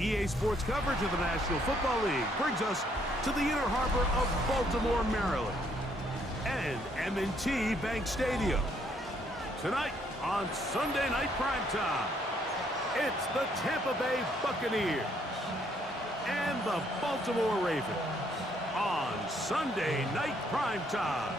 EA Sports coverage of the National Football League brings us to the inner harbor of Baltimore, Maryland, and M&T Bank Stadium. Tonight on Sunday Night Primetime, it's the Tampa Bay Buccaneers and the Baltimore Ravens on Sunday Night Primetime.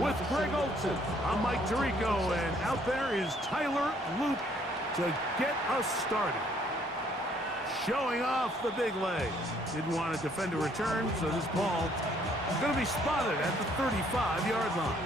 With Greg Olson, I'm Mike Tirico, and out there is Tyler Loop to get us started. Showing off the big legs. Didn't want to defend a return, so this ball is going to be spotted at the 35-yard line.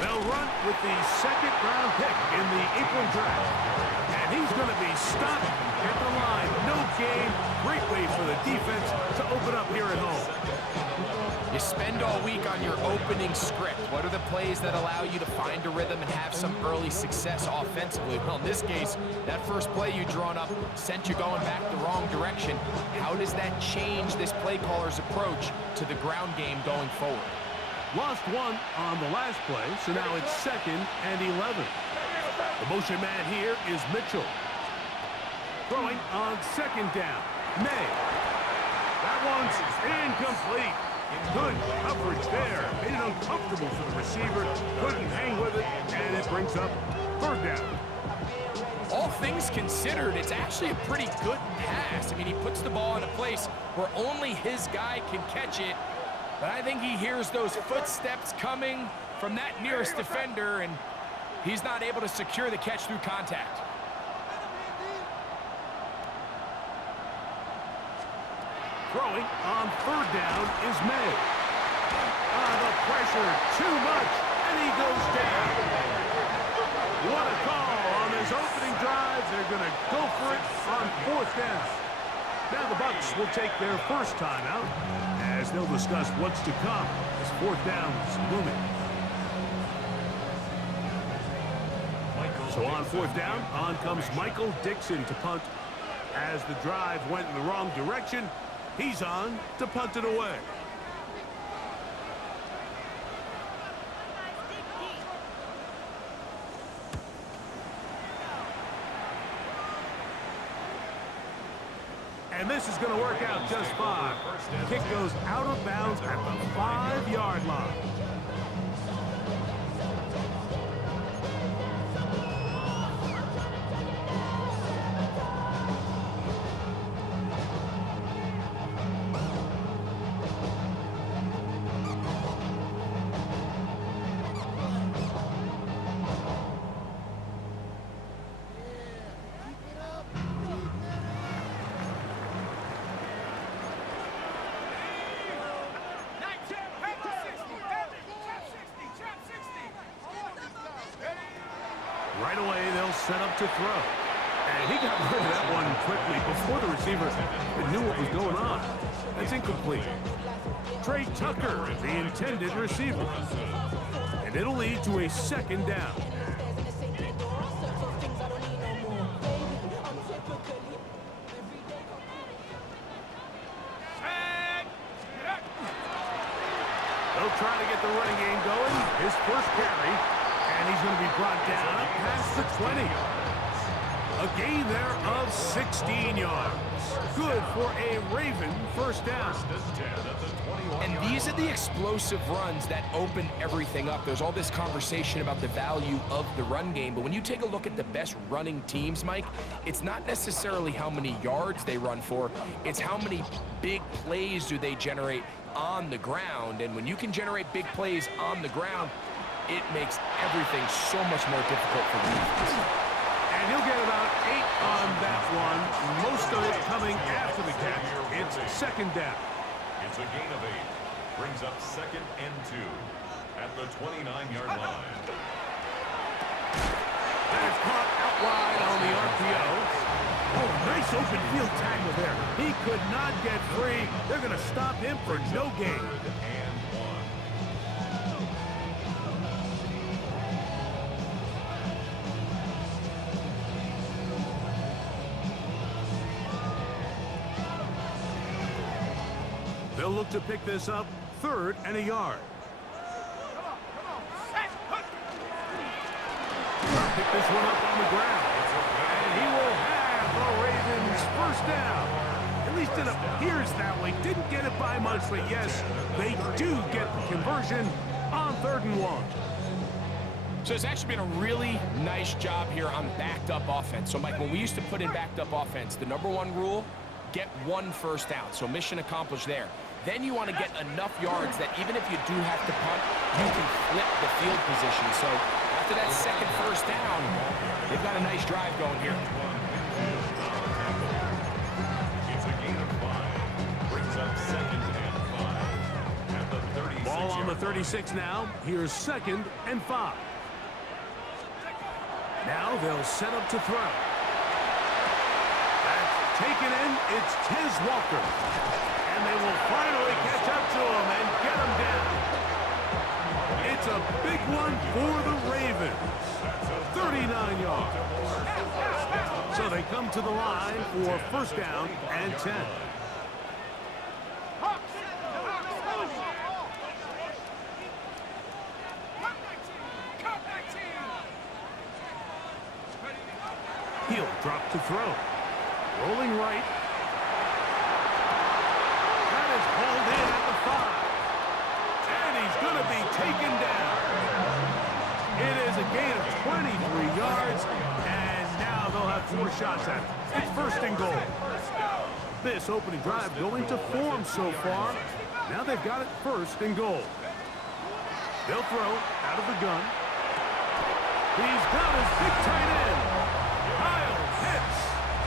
They'll run with the second-round pick in the April draft. And he's going to be stopped at the line. No game. Great way for the defense to open up here at home. You spend all week on your opening script. What are the plays that allow you to find a rhythm and have some early success offensively? Well, in this case, that first play you drawn up sent you going back the wrong direction. How does that change this play caller's approach to the ground game going forward? Lost one on the last play, so now it's 2nd and 11. The motion man here is Mitchell. Throwing on 2nd down. May. That one's incomplete. Good coverage there. Made it uncomfortable for the receiver. Couldn't hang with it, and it brings up 3rd down. All things considered, it's actually a pretty good pass. I mean, he puts the ball in a place where only his guy can catch it. But I think he hears those footsteps coming from that nearest defender, and he's not able to secure the catch through contact. Throwing on 3rd down is May. The pressure, too much, and he goes down. What a call on his opening drive. They're going to go for it on 4th down. Now the Bucs will take their first timeout as they'll discuss what's to come as 4th down is looming. So on 4th down, on comes Michael Dixon to punt. As the drive went in the wrong direction, he's on to punt it away. And this is going to work out just fine. Kick goes out of bounds at the 5-yard line. Right away, they'll set up to throw. And he got rid of that one quickly before the receiver knew what was going on. That's incomplete. Trey Tucker, the intended receiver. And it'll lead to a 2nd down. They'll try to get the running game going. His first carry. And he's going to be brought down up past the 20. A gain there of 16 yards. Good for a Raven first down. And these are the explosive runs that open everything up. There's all this conversation about the value of the run game, but when you take a look at the best running teams, Mike, it's not necessarily how many yards they run for, it's how many big plays do they generate on the ground. And when you can generate big plays on the ground, it makes everything so much more difficult for the defense. And he'll get about 8 on that one, most of it coming after the catch. It's 2nd down. It's a gain of 8. Brings up 2nd and 2. at the 29-yard line. That is caught out wide on the RPO. Oh, nice open field tackle there. He could not get free. They're going to stop him for no gain. They'll look to pick this up, 3rd and a yard. Pick this one up on the ground. And he will have the Ravens first down. At least it appears that way. Didn't get it by much, but yes, they do get the conversion on 3rd and 1. So it's actually been a really nice job here on backed up offense. So, Mike, when we used to put in backed up offense, the #1 rule, get 1 first down. So mission accomplished there. Then you want to get enough yards that even if you do have to punt, you can flip the field position. So after that 2nd first down, they've got a nice drive going here. It's a gain of 5. Brings up 2nd and 5 at the 36. Ball on the 36 now. Here's 2nd and 5. Now they'll set up to throw. That's taken in. It's Tiz Walker. And they will finally catch up to him and get him down. It's a big one for the Ravens. 39 yards. So they come to the line for first down and 10. He'll drop to throw. Rolling right. That is hauled in at the 5. And he's going to be taken down. It is a gain of 23 yards. And now they'll have 4 shots at it. It's 1st and goal. This opening drive going to form so far. Now they've got it 1st and goal. They'll throw out of the gun. He's got his big tight end.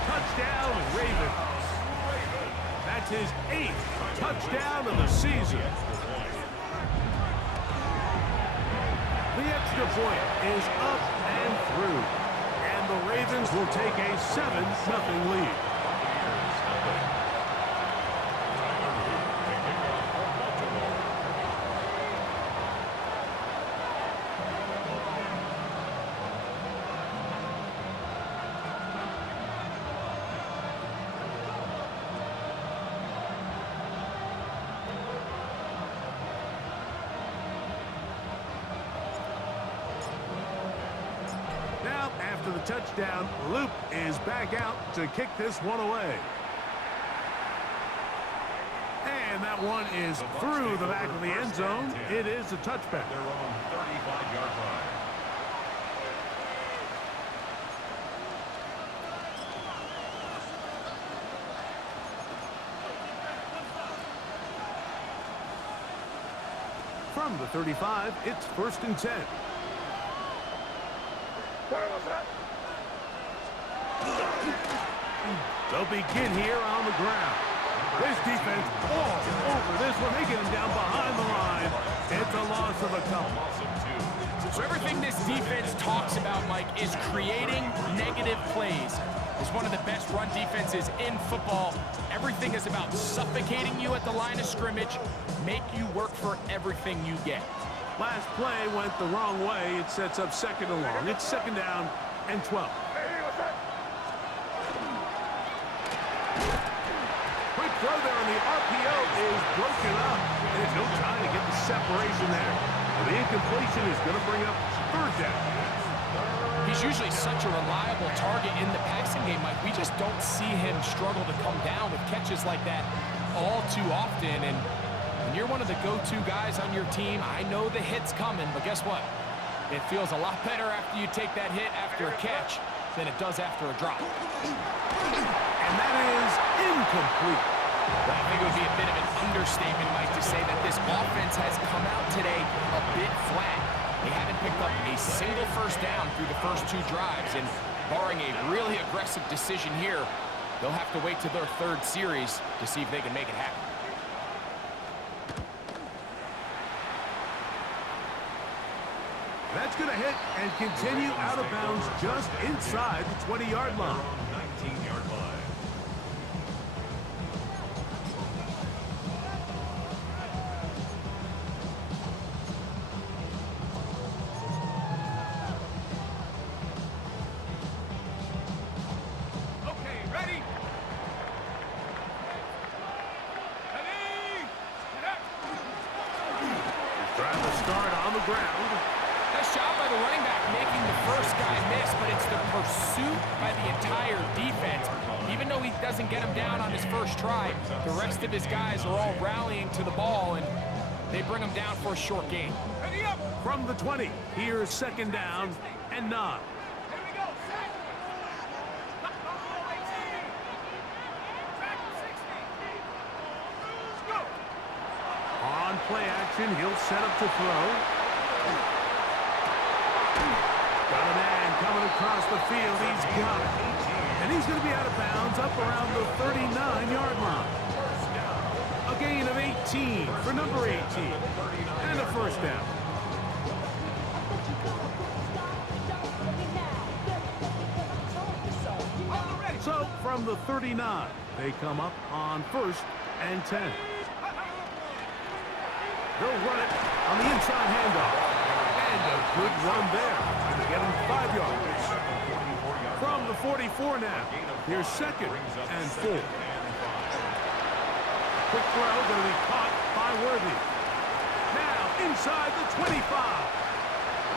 Touchdown, Ravens. That's his 8th touchdown of the season. The extra point is up and through. And the Ravens will take a 7-0 lead. After the touchdown, Loop is back out to kick this one away. And that one is through the back of the end zone. It is a touchback. They're on 35-yard line. From the 35, it's 1st and 10. They'll begin here on the ground. This defense all over this one. They get him down behind the line. It's a loss of a couple. So everything this defense talks about, Mike, is creating negative plays. It's one of the best run defenses in football. Everything is about suffocating you at the line of scrimmage, make you work for everything you get. Last play went the wrong way. It sets up 2nd and long. It's 2nd down and 12. Quick throw there, and the RPO is broken up. There's no time to get the separation there. And the incompletion is going to bring up 3rd down. He's usually such a reliable target in the passing game, Mike. We just don't see him struggle to come down with catches like that all too often. And when you're one of the go-to guys on your team, I know the hit's coming, but guess what? It feels a lot better after you take that hit after a catch than it does after a drop. And that is incomplete. Well, I think it would be a bit of an understatement, Mike, to say that this offense has come out today a bit flat. They haven't picked up a single first down through the first 2 drives, and barring a really aggressive decision here, they'll have to wait to their 3rd series to see if they can make it happen. That's going to hit and continue out of bounds just inside the 20-yard line. 19-yard line. Trying to start on the ground. Nice job by the running back making the first guy miss, but it's the pursuit by the entire defense. Even though he doesn't get him down on his first try, the rest of his guys are all rallying to the ball, and they bring him down for a short gain. From the 20, here's second down and 9. On play action, he'll set up to throw. Got a man coming across the field. He's got it. And he's going to be out of bounds up around the 39-yard line. A gain of 18 for number 18. And a first down. So from the 39, they come up on 1st and 10. They'll run it on the inside handoff. And a good run there. Going to get him 5 yards. From the 44 now. Here's second and 4. Quick throw going to be caught by Worthy. Now inside the 25.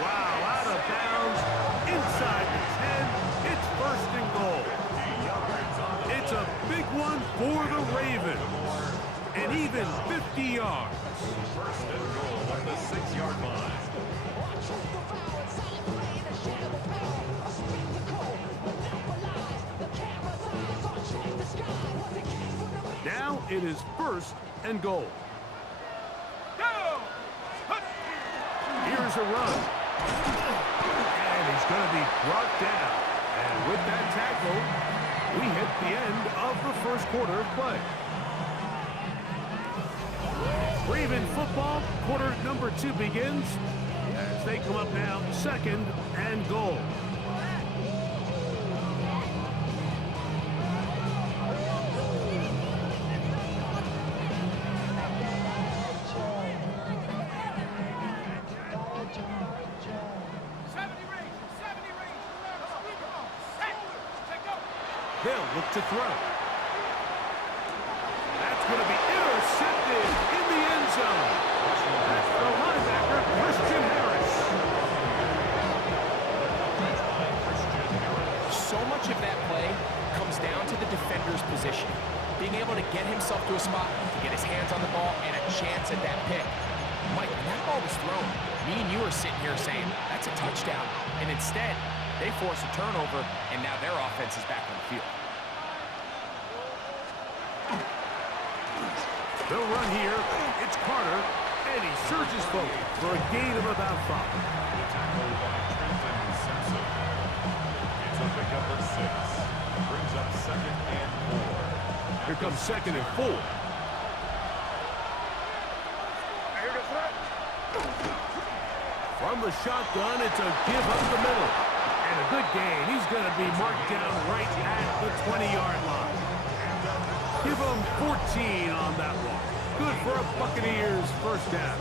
Wow, out of bounds. Inside the 10. It's first and goal. It's a big one for the Ravens. And even 50 yards. First and goal at the 6-yard line. Now it is first and goal. Here's a run. And he's going to be brought down. And with that tackle, we hit the end of the first quarter of play. Raven football, quarter number 2 begins as they come up now, second and goal. They'll look to throw. That's going to be intercepted in the end zone. That's the linebacker, Christian Harris. So much of that play comes down to the defender's position. Being able to get himself to a spot, to get his hands on the ball, and a chance at that pick. Mike, when that ball was thrown, me and you are sitting here saying, that's a touchdown. And instead, they force a turnover, and now their offense is back on the field. They'll run here. It's Carter, and he surges forward for a gain of about 5. The tackle by Trenton Simpson. It's a pickup of 6. Brings up second and 4. Here comes second and 4. From the shotgun, it's a give up the middle. And a good gain. He's going to be marked down right at the 20-yard line. Give him 14 on that one. Good for a Buccaneers first down.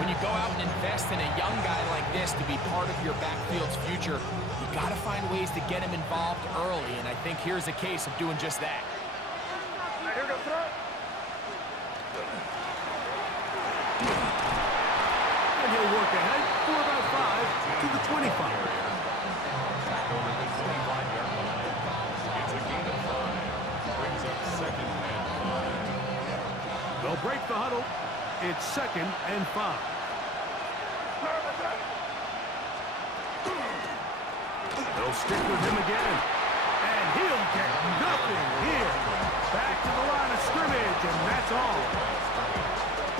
When you go out and invest in a young guy like this to be part of your backfield's future, you got to find ways to get him involved early, and I think here's a case of doing just that. And he'll work ahead for about 5 to the 25. Tackle at the 25-yard line. It's a gain of 5. Brings up second and 5. They'll break the huddle. It's second and 5. They'll stick with him again. And he'll get nothing here. Back to the line of scrimmage, and that's all.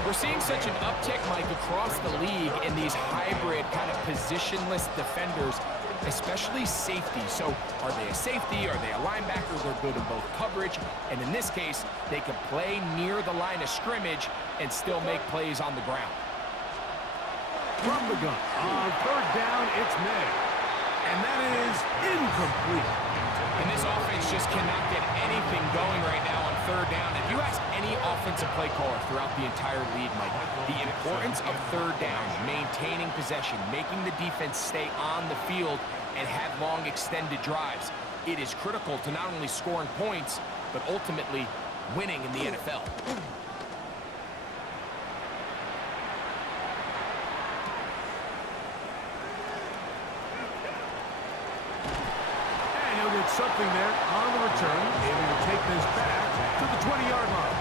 We're seeing such an uptick, Mike, across the league in these hybrid kind of positionless defenders, especially safety. So are they a safety? Are they a linebacker? They're good in both coverage. And in this case, they can play near the line of scrimmage and still make plays on the ground. from the gun. On third down, it's May. And that is incomplete. And this offense just cannot get anything going right now on third down. If you ask any offensive play caller throughout the entire league, Mike, the importance of third down, maintaining possession, making the defense stay on the field and have long extended drives, it is critical to not only scoring points, but ultimately winning in the NFL. Something there on the return, able to take this back to the 20-yard line.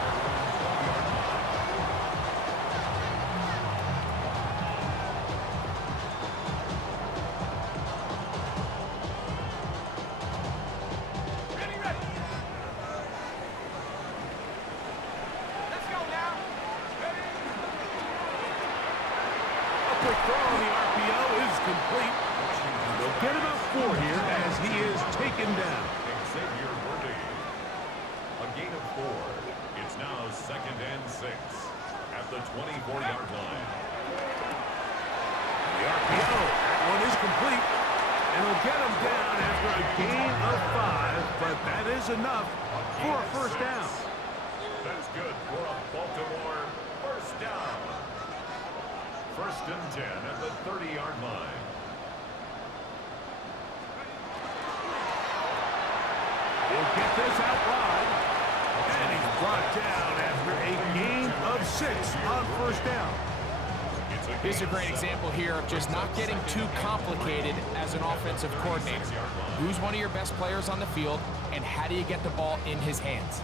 Ready. Let's go now. Ready. A quick throw on the RPO is complete. They'll get about 4 here as he is taken down. A gain of 4. It's now 2nd and 6 at the 24-yard line. The RPO, that one is complete. And he'll get him down after a gain of 5, but that is enough for a first down. That's good for a Baltimore first down. 1st and 10 at the 30-yard line. He'll get this out wide. And he's brought down after a gain of 6 on first down. This is a great example here of just not getting too complicated as an offensive coordinator. Who's one of your best players on the field, and how do you get the ball in his hands?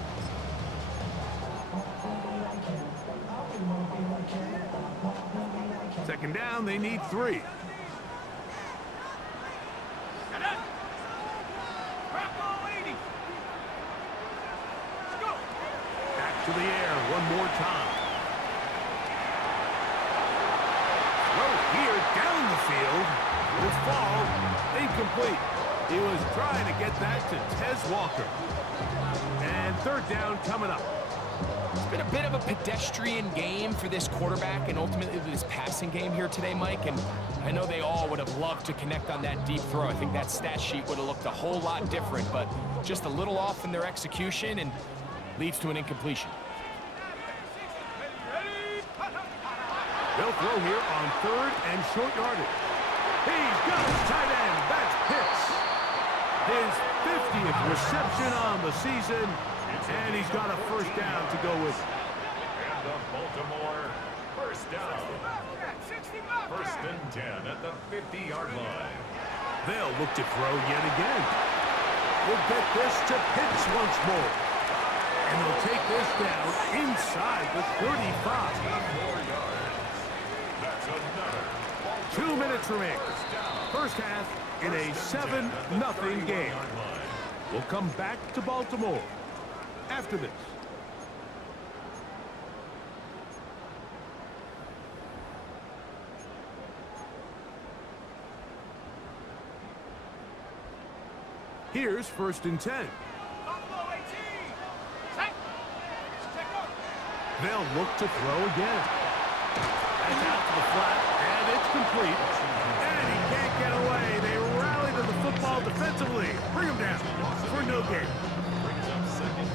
Second down, they need 3. To the air one more time. Throw here down the field. Will fall. Incomplete. He was trying to get that to Tez Walker. And third down coming up. It's been a bit of a pedestrian game for this quarterback and ultimately this passing game here today, Mike. And I know they all would have loved to connect on that deep throw. I think that stat sheet would have looked a whole lot different, but just a little off in their execution and leads to an incompletion. They'll throw here on third and short yardage. He's got his tight end. That's Pitts. His 50th reception on the season, and he's got a first down to go with. And the Baltimore first down. 1st and 10 at the 50-yard line. They'll look to throw yet again. We'll get this to Pitts once more. And they'll take this down inside the 35. 4 yards. That's another. 2 minutes remaining. First half in a 7-0 game. We'll come back to Baltimore after this. Here's 1st and 10. They'll look to throw again. That's out to the flat, and it's complete. And he can't get away. They rally to the football defensively. Bring him down for no gain.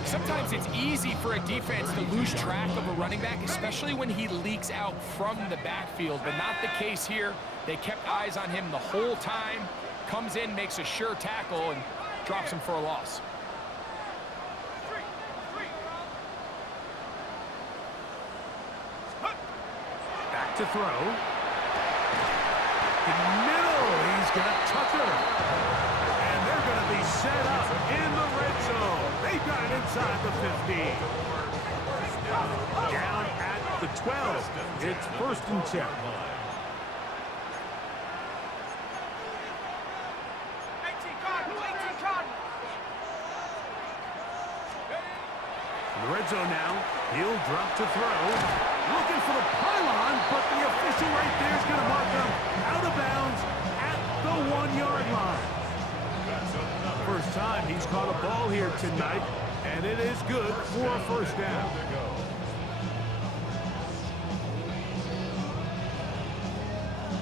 Sometimes it's easy for a defense to lose track of a running back, especially when he leaks out from the backfield, but not the case here. They kept eyes on him the whole time. Comes in, makes a sure tackle, and drops him for a loss. Back to throw. In the middle, he's got Tucker. And they're going to be set up in the red zone. They've got it inside the 15. Down at the 12. It's 1st and 10. In the red zone now, he'll drop to throw. Looking for the pylon, but the official right there is going to mark him out of bounds at the 1-yard line. First time he's caught a ball here tonight, and it is good for a first down. In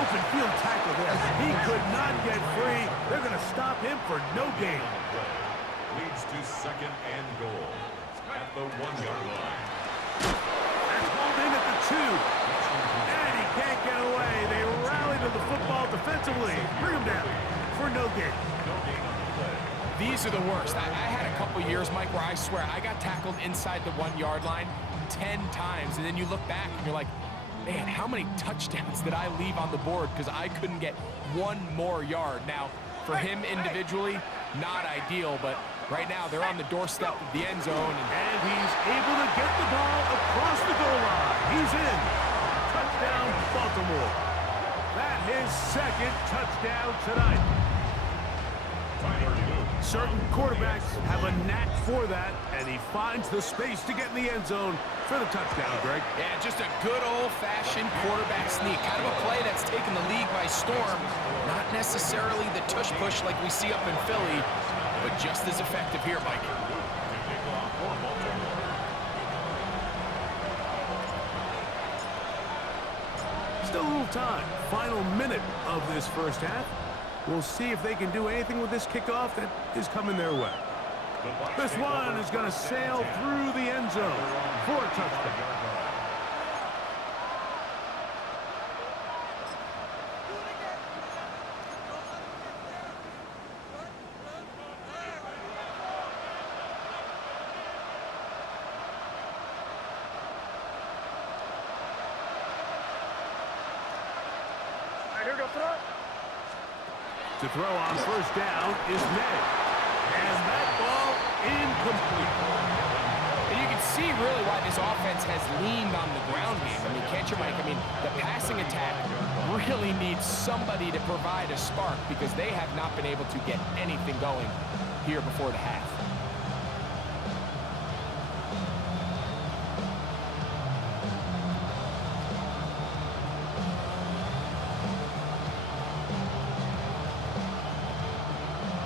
Open field tackle there. He could not get free. They're going to stop him for no gain. Leads to second and goal at the 1-yard line. That's hauled in at the 2. And he can't get away. They rally to the football defensively. Bring him down for no gain. No gain on the play. These are the worst. I had a couple years, Mike, where I swear I got tackled inside the 1-yard line 10 times. And then you look back and you're like, man, how many touchdowns did I leave on the board because I couldn't get one more yard? Now, for him individually, not ideal, but right now they're on the doorstep of the end zone. And he's able to get the ball across the goal line. He's in. Touchdown, Baltimore. That his second touchdown tonight. Certain quarterbacks have a knack for that, and he finds the space to get in the end zone for the touchdown, Greg. Yeah, just a good old-fashioned quarterback sneak. Kind of a play that's taken the league by storm. Not necessarily the tush-push like we see up in Philly, but just as effective here, Mike. Still a little time. Final minute of this first half. We'll see if they can do anything with this kickoff that is coming their way. This one is going to sail through the end zone for a touchdown. To throw on first down is May. And that ball incomplete. And you can see really why this offense has leaned on the ground game. I mean, can't you, Mike? I mean, the passing attack really needs somebody to provide a spark because they have not been able to get anything going here before the half.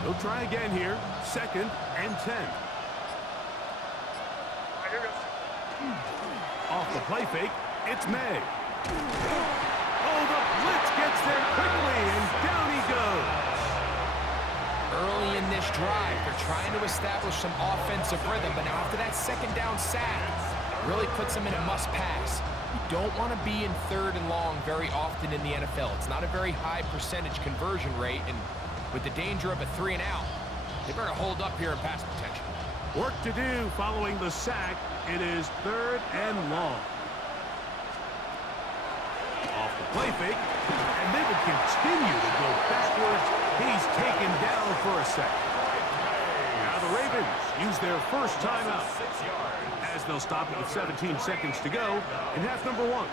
He'll try again here. Second and 10. Off the play fake, it's May. Oh, the blitz gets there quickly, and down he goes. Early in this drive, they're trying to establish some offensive rhythm, but now after that second down sack, really puts them in a must-pass. You don't want to be in third and long very often in the NFL. It's not a very high percentage conversion rate, and with the danger of a 3-and-out, they better hold up here in pass protection. Work to do following the sack. It is third and long. Off the play fake, and they would continue to go backwards. He's taken down for a sack. Now the Ravens use their first timeout, as they'll stop it with 17 seconds to go in half number 1.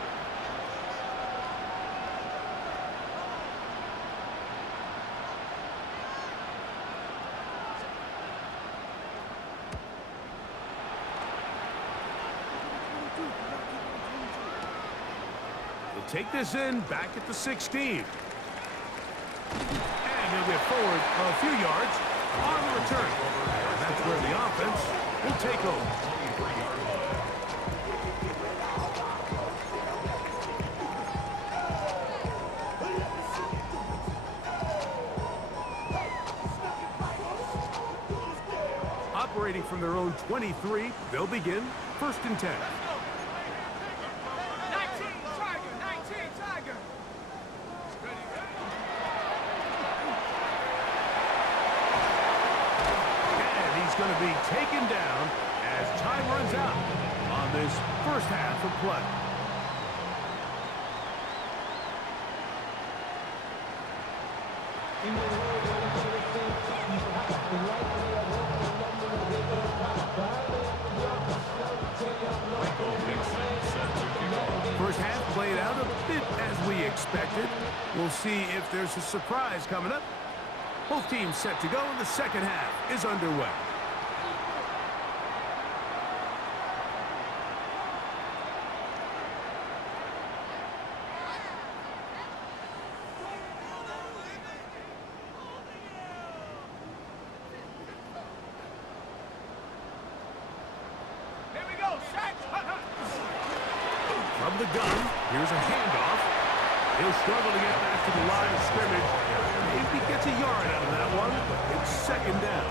Take this in back at the 16. And he'll get forward a few yards on the return. And that's where the offense will take over. Operating from their own 23, they'll begin first and 10. Going to be taken down as time runs out on this first half of play. First half played out a bit as we expected. We'll see if there's a surprise coming up. Both teams set to go, and the second half is underway. From the gun, here's a handoff. He'll struggle to get back to the line of scrimmage. Maybe gets a yard out of that one. It's second down.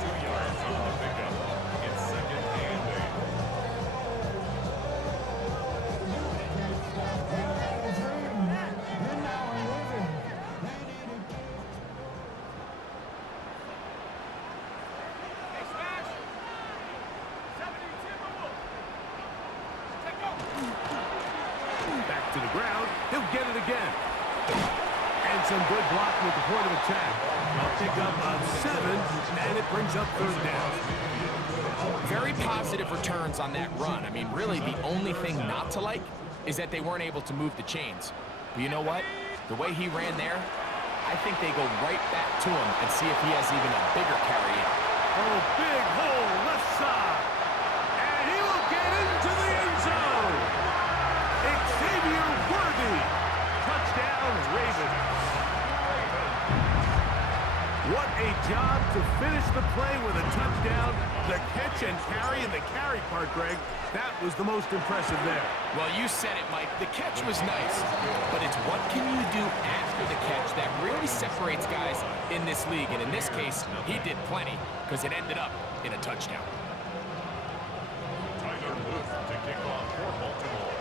2 yards on the pickup. It's second and 8. Hey, Smash. 70 Timberwolves. Take go. Back to the ground. He'll get it again. And some good blocking at the point of attack. A pickup of 7, and it brings up third down. Very positive returns on that run. I mean, really, the only thing not to like is that they weren't able to move the chains. But you know what? The way he ran there, I think they go right back to him and see if he has even a bigger carry in. Oh, big hole left side. And he will get into the end zone. Xavier Worthy. Touchdown, Ravens. What a job to finish the play with a touchdown. The catch and carry, and the carry part, Greg, that was the most impressive there. Well, you said it, Mike. The catch was nice, but it's what can you do after the catch that really separates guys in this league. And in this case, he did plenty because it ended up in a touchdown. Tyler Luke to kick off for Baltimore.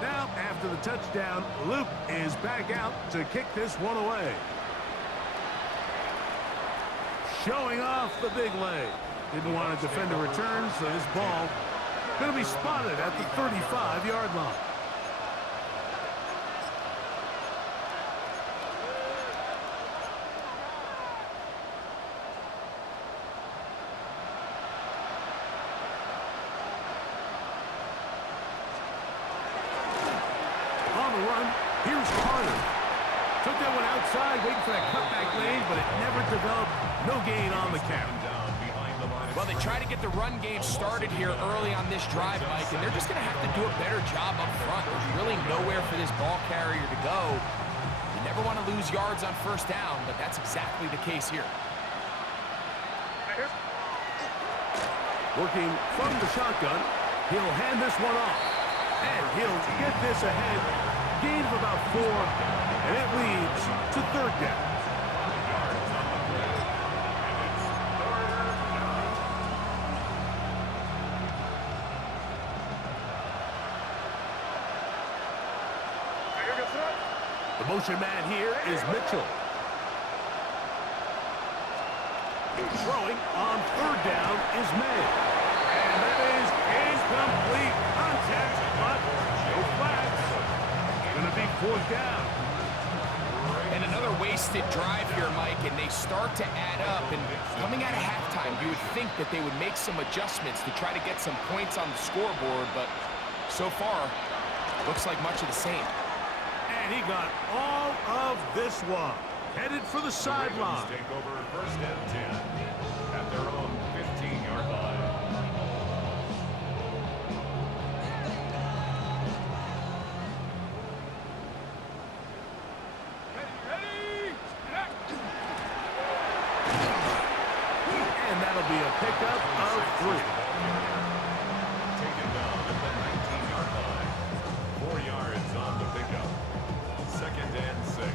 Now, after the touchdown, Luke is back out to kick this one away. Showing off the big leg. Didn't want to defend a return, so this ball going to be spotted at the 35-yard line. On the run, here's Carter. Took that one outside, waiting for that cutback lane, but it never developed. No gain on the count. Well, they try to get the run game started here early on this drive, Mike, and they're just going to have to do a better job up front. There's really nowhere for this ball carrier to go. You never want to lose yards on first down, but that's exactly the case here. Working from the shotgun, he'll hand this one off. And he'll get this ahead. Gain of about 4, and it leads to third down. The motion man here is Mitchell. Throwing on third down is May. And that is incomplete contact, but no flags. Going to be fourth down. And another wasted drive here, Mike, and they start to add up. And coming out of halftime, you would think that they would make some adjustments to try to get some points on the scoreboard, but so far, looks like much of the same. And he got all of this one. Headed for the sideline. Take over first and 10 at their own 15-yard line. Ready, connect. And that'll be a pickup of 3. Taken down at the 19-yard line. 4 yards on the pickup. Second and 6.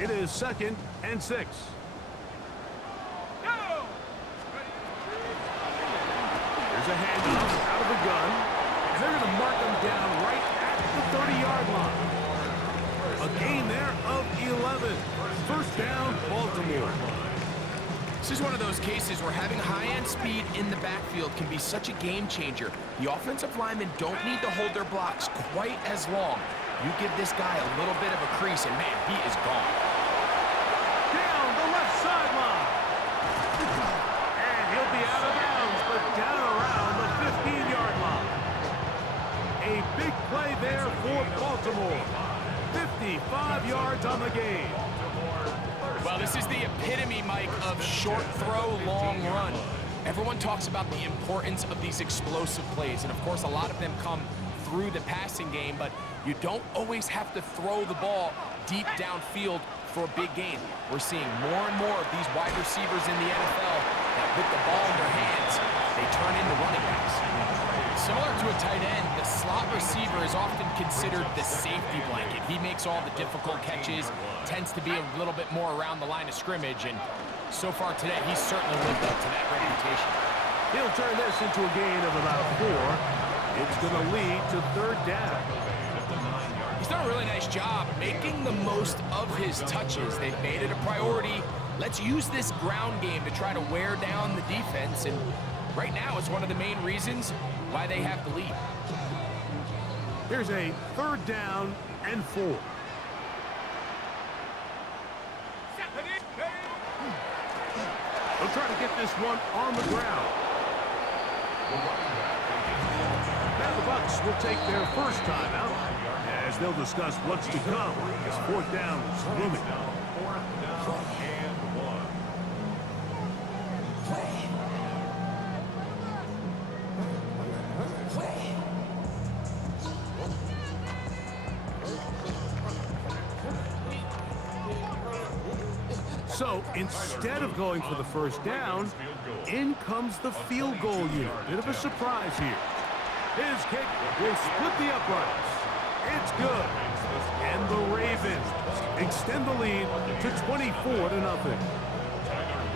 It is second and 6. Go. There's a handoff out of the gun, and they're going to mark him down right at the 30-yard line. A gain there of 11. First down, Baltimore. This is one of those cases where having high-end speed in the backfield can be such a game changer. The offensive linemen don't need to hold their blocks quite as long. You give this guy a little bit of a crease, and man, he is gone. Down the left sideline. And he'll be out of bounds, but down around the 15-yard line. A big play there for Baltimore. 55 yards on the game. Well, this is the epitome, Mike, of short throw, long run. Everyone talks about the importance of these explosive plays, and of course, a lot of them come through the passing game, but you don't always have to throw the ball deep downfield for a big game. We're seeing more and more of these wide receivers in the NFL that with the ball in their hands, they turn into running backs. Similar to a tight end, the slot receiver is often considered the safety blanket. He makes all the difficult catches, tends to be a little bit more around the line of scrimmage, and so far today, he's certainly lived up to that reputation. He'll turn this into a gain of about 4. It's going to lead to third down. He's done a really nice job making the most of his touches. They've made it a priority. Let's use this ground game to try to wear down the defense, and right now it's one of the main reasons why they have the lead. Here's a third down and 4. They'll try to get this one on the ground. Now the Bucs will take their first time out as they'll discuss what's to come as fourth down is looming. Fourth down and 1. So instead of going for the first down, in comes the field goal unit. Bit of a surprise here. His kick will split the uprights. It's good. And the Ravens extend the lead to 24-0.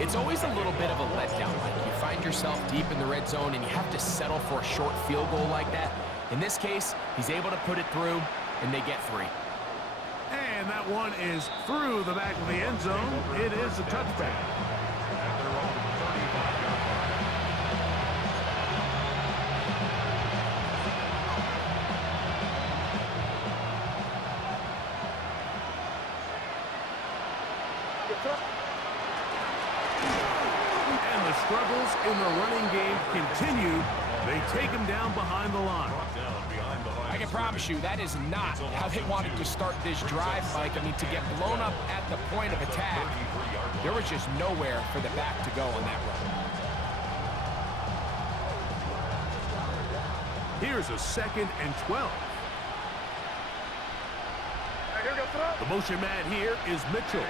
It's always a little bit of a letdown. Like you find yourself deep in the red zone and you have to settle for a short field goal like that. In this case, he's able to put it through, and they get 3. And that one is through the back of the end zone. It is a touchback. And the struggles in the running game continue. They take him down behind the line. I can promise you that is not how they wanted to start this drive, Mike. I mean, to get blown up at the point of attack, there was just nowhere for the back to go on that run. Here's a 2nd and 12. The motion man here is Mitchell.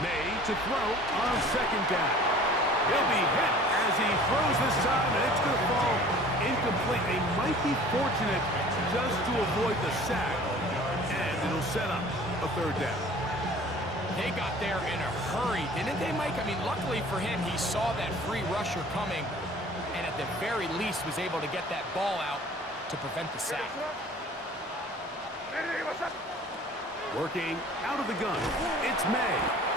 May to throw on 2nd down. He'll be hit as he throws this time, and it's going to fall incomplete. They might be fortunate just to avoid the sack, and it'll set up a third down. They got there in a hurry, didn't they, Mike? I mean, luckily for him, he saw that free rusher coming, and at the very least was able to get that ball out to prevent the sack. Working out of the gun, it's May.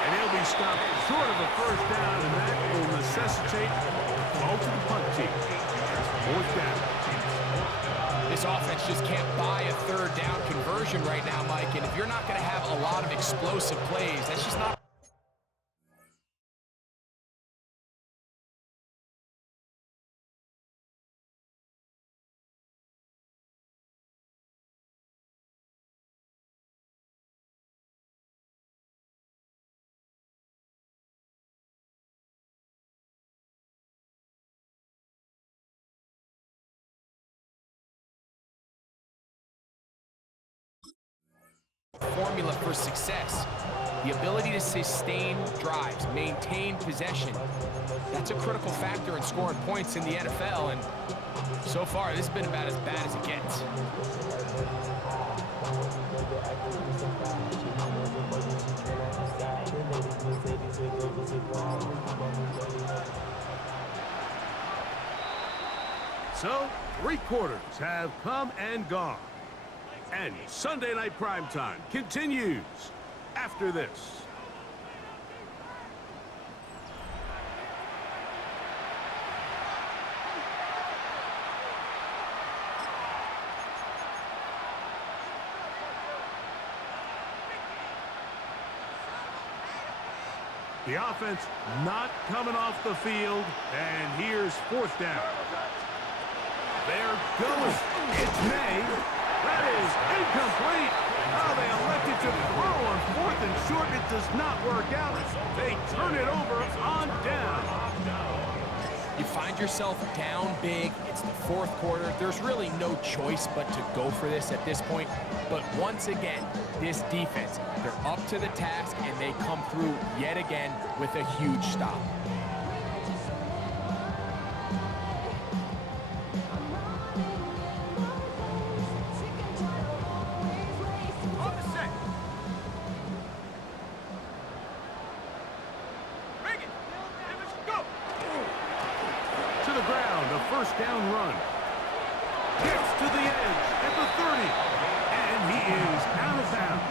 And he'll be stopped short of the first down, and that will necessitate a call to the punt team. Fourth down. This offense just can't buy a third down conversion right now, Mike. And if you're not going to have a lot of explosive plays, that's just not... formula for success. The ability to sustain drives, maintain possession. That's a critical factor in scoring points in the NFL, and so far, this has been about as bad as it gets. So, 3 quarters have come and gone. And Sunday Night Primetime continues after this. The offense not coming off the field, and here's fourth down. They're going. It's May. That is incomplete. Oh, they elected to throw on 4th and short. It does not work out. They turn it over on down. You find yourself down big. It's the fourth quarter. There's really no choice but to go for this at this point. But once again, this defense, they're up to the task, and they come through yet again with a huge stop. On the set. Bring it. And let's go. To the ground, a first down run. Gets to the edge at the 30. And he is out of bounds.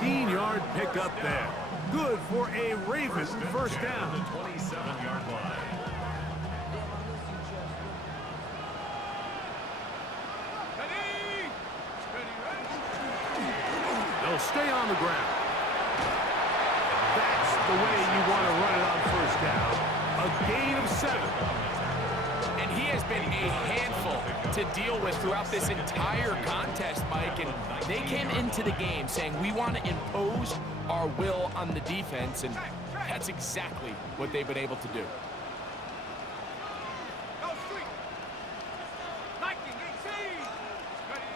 15-yard pickup there. Good for a Ravens first down. The 27-yard line. Ready. Ready. They'll stay on the ground. That's the way you want to run it on first down. A gain of 7. And he has been a handful to deal with throughout this entire contest, Mike. And they came into the game saying, we want to impose our will on the defense, and that's exactly what they've been able to do. Go street. 1918. Ready.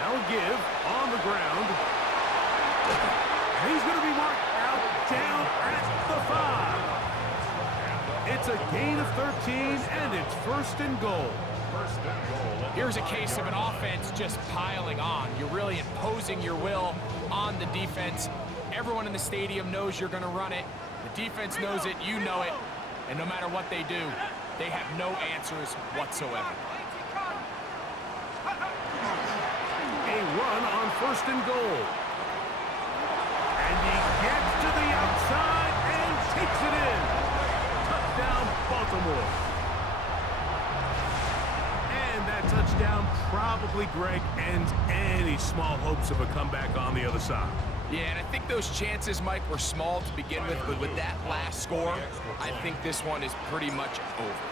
They'll give on the ground. And he's going to be marked out down at the 5. It's a gain of 13, and it's first and goal. First and goal. Here's a case of an offense just piling on. You're really imposing your will on the defense. Everyone in the stadium knows you're going to run it. The defense knows it, you know it. And no matter what they do, they have no answers whatsoever. A run on first and goal. And he gets to the outside and takes it in. Touchdown, Baltimore. And that touchdown probably, Greg, ends any small hopes of a comeback on the other side. Yeah, and I think those chances, Mike, were small to begin with, but with that last score, I think this one is pretty much over.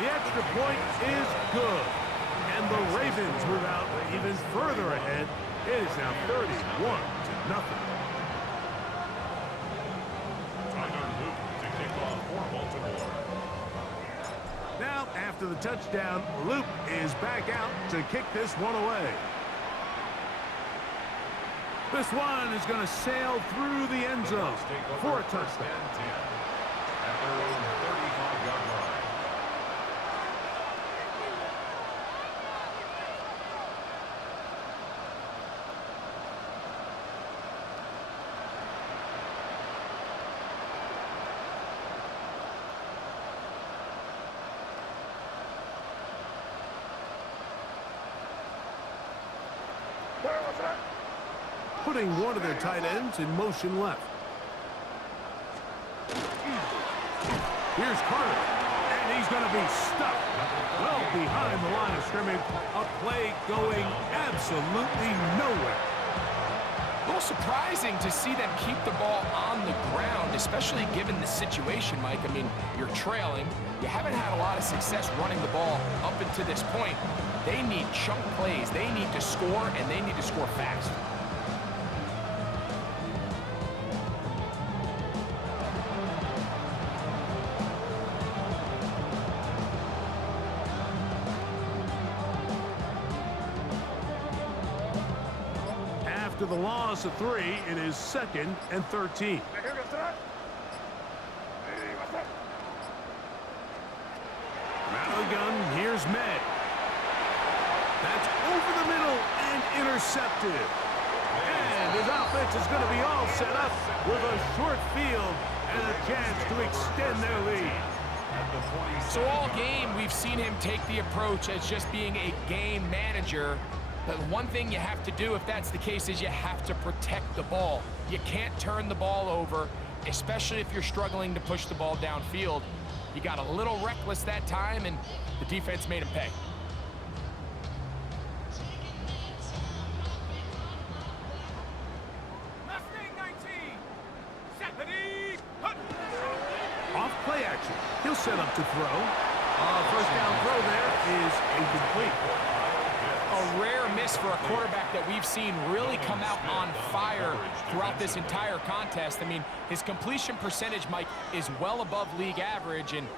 The extra point is good. And the Ravens move out even further ahead. It is now 31-0. Tyler Luke to kick off for Baltimore. Now, after the touchdown, Luke is back out to kick this one away. This one is going to sail through the end zone for a touchdown. And 10 at their own 35-yard line. Putting one of their tight ends in motion left. Here's Carter, and he's going to be stuck well behind the line of scrimmage. A play going absolutely nowhere. A little surprising to see them keep the ball on the ground, especially given the situation, Mike. I mean, you're trailing. You haven't had a lot of success running the ball up until this point. They need chunk plays. They need to score, and they need to score fast. After the loss of 3, it is 2nd and 13. Gun, here's May. That's over the middle and intercepted. And his offense is going to be all set up with a short field and a chance to extend their lead. So all game, we've seen him take the approach as just being a game manager. But one thing you have to do if that's the case is you have to protect the ball. You can't turn the ball over, especially if you're struggling to push the ball downfield. He got a little reckless that time, and the defense made him pay. Off play action. He'll set up to throw. First down throw there is incomplete. a rare miss for a quarterback that we've seen really come out on fire throughout this entire contest. I mean, his completion percentage, Mike, is well above league average, and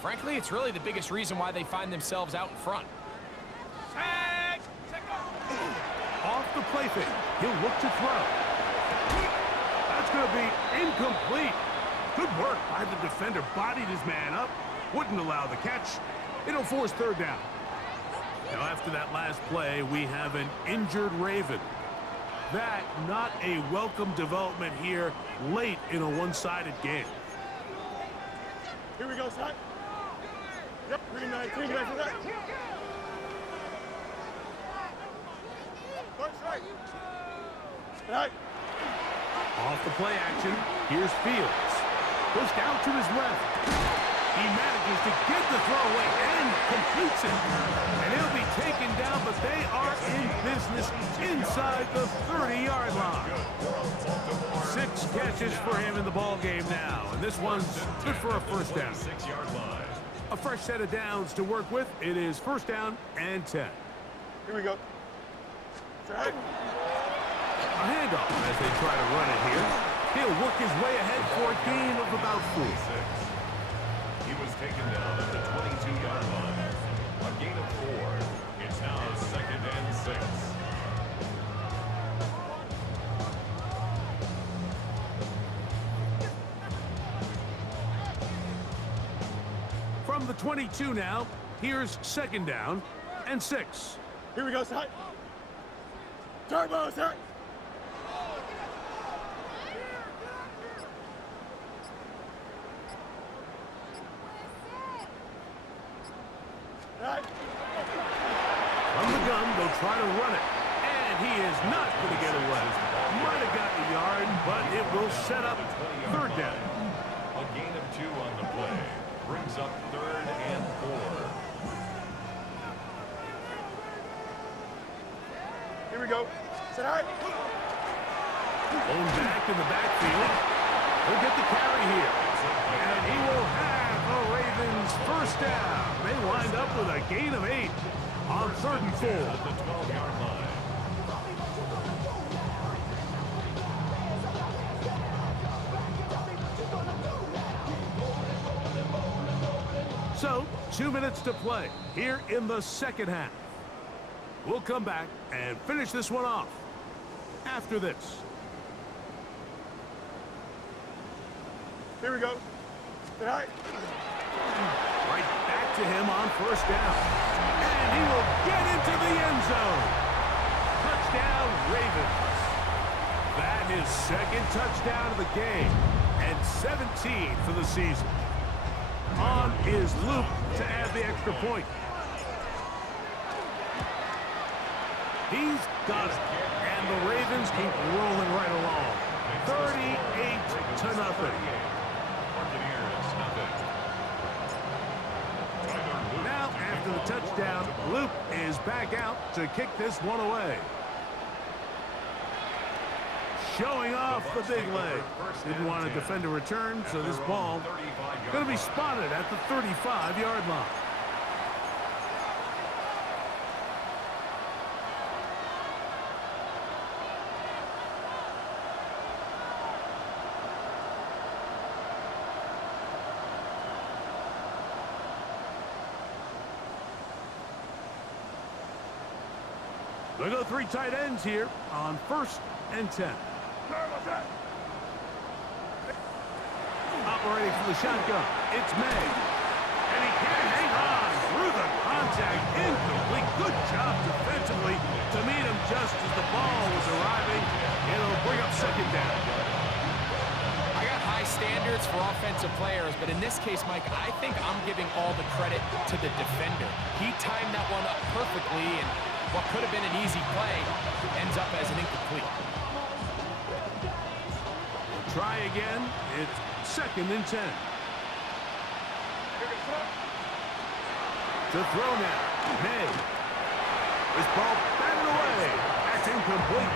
frankly, it's really the biggest reason why they find themselves out in front. Tag. Set go. Off the play fake. He'll look to throw. That's going to be incomplete. Good work by the defender. Bodied his man up. Wouldn't allow the catch. It'll force third down. Now, after that last play, we have an injured Raven. That not a welcome development here late in a one-sided game. Here we go, son. Yep, 3-19, back to that. First right. Right. Off the play action, here's Fields. Goes down to his left. He manages to get the throw away and completes it. And he'll be taken down, but they are in business inside the 30-yard line. 6 catches for him in the ball game now, and this one's good for a first down. 6-yard line. A fresh set of downs to work with. It is first down and 10. Here we go. Right. A handoff as they try to run it here. He'll work his way ahead for a gain of about 4. He was taken down at the 22-yard line. A gain of 4. It's now 2nd and 6. From the 22 now, here's 2nd down and 6. Here we go, son. Turbo, sir. Right. From the gun, they'll try to run it. And he is not going to get away. Might have gotten a yard, but it will set up third down. A gain of 2 on the play. Brings up 3rd and 4. Here we go. Sit high. Going back in the backfield. He'll get the carry here. And he will have the Ravens first down. They wind up with a gain of 8 on 3rd and 4. At the 12-yard line. So, 2 minutes to play here in the second half. We'll come back and finish this one off after this. Here we go. Sit high. Right back to him on first down. And he will get into the end zone. Touchdown, Ravens. That is 2nd touchdown of the game and 17 for the season. On is Luke to add the extra point. He's got it. And the Ravens keep rolling right along. 38-0. Buccaneers, nothing. Now, after the touchdown, Luke is back out to kick this one away. Showing off the big leg. Didn't want to defend a return, so this ball going to be spotted at the 35-yard line. They go 3 tight ends here on 1st and 10. Operating from the shotgun, it's May. And he can't hang on through the contact. Incomplete. Good job defensively to meet him just as the ball was arriving. It'll bring up 2nd down. I got high standards for offensive players, but in this case, Mike, I think I'm giving all the credit to the defender. He timed that one up perfectly, and what could have been an easy play ends up as an incomplete. Try again. It's 2nd and 10. To throw now. May. This ball batted away. That's incomplete.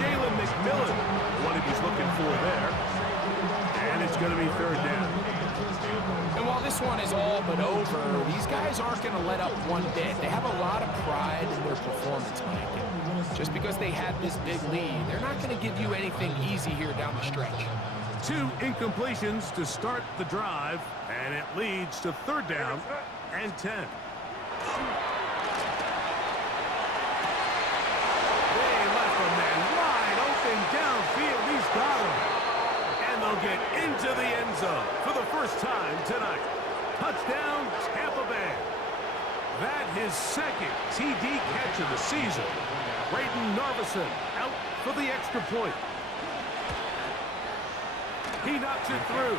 Jalen McMillan, what he was looking for there. And it's going to be 3rd down. And while this this one is all but over. These guys aren't going to let up one bit. They have a lot of pride in their performance, Mike. And just because they had this big lead, they're not going to give you anything easy here down the stretch. 2 incompletions to start the drive, and it leads to 3rd down and 10. They left a man wide open downfield. He's got him. And they'll get into the end zone for the first time tonight. Touchdown, Tampa Bay. That his 2nd TD catch of the season. Braden Narvison out for the extra point. He knocks it through,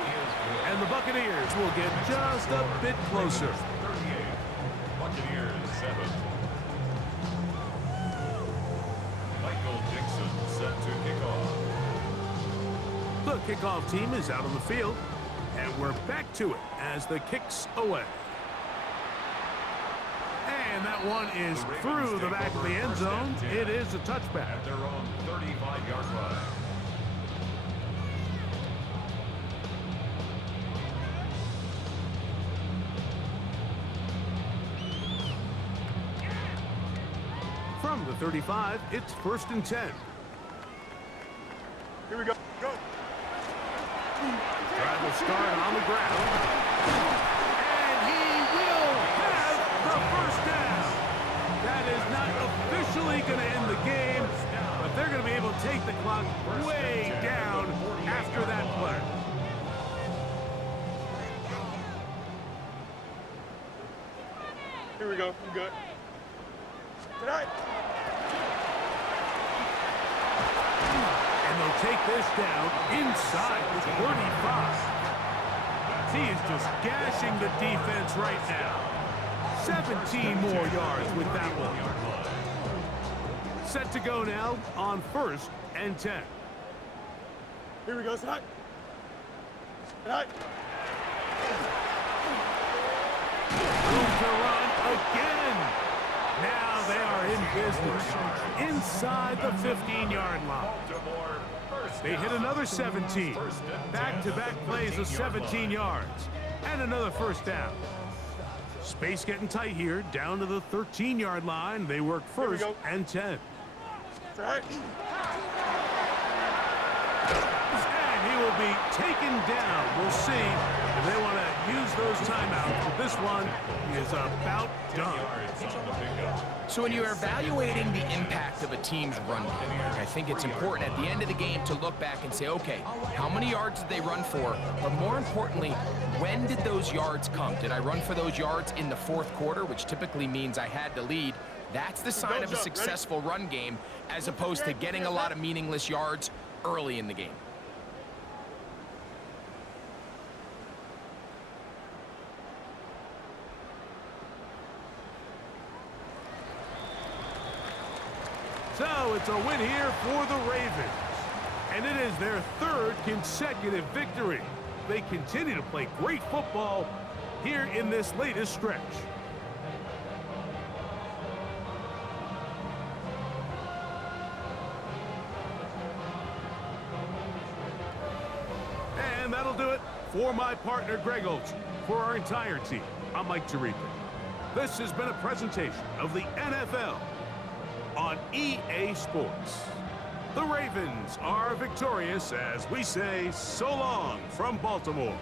and the Buccaneers will get just a bit closer. 38, Buccaneers 7. Michael Dixon set to kick off. The kickoff team is out on the field, and we're back to it as the kick's away. And that one is through the back of the end zone. It is a touchback. At their own 35-yard line. From the 35, it's 1st and 10. Here we go. Go. Drive will start on the ground. And he will have the 1st down. That is not officially going to end the game, but they're going to be able to take the clock way down after that play. Here we go. You good? Tonight. And they'll take this down inside the 45. He is just gashing the defense right now. 17 more yards with that one. Set to go now on 1st and 10. Here we go. Tonight. Tonight. Room to run again. Now they are in business inside the 15-yard line. They hit another 17. Back-to-back plays of 17 yards. And another 1st down. Space getting tight here, down to the 13-yard line. They work 1st and 10. Tonight. And he will be taken down. We'll see if they want to use those timeouts, but this one is about done. So when you're evaluating the impact of a team's run game, I think it's important at the end of the game to look back and say, okay, how many yards did they run for? But more importantly, when did those yards come? Did I run for those yards in the 4th quarter, which typically means I had to lead? That's the sign of a successful run game, as opposed to getting a lot of meaningless yards early in the game. So it's a win here for the Ravens. And it is their 3rd consecutive victory. They continue to play great football here in this latest stretch. And that'll do it for my partner, Greg Olson. For our entire team, I'm Mike Tirico. This has been a presentation of the NFL on EA Sports. The Ravens are victorious as we say so long from Baltimore.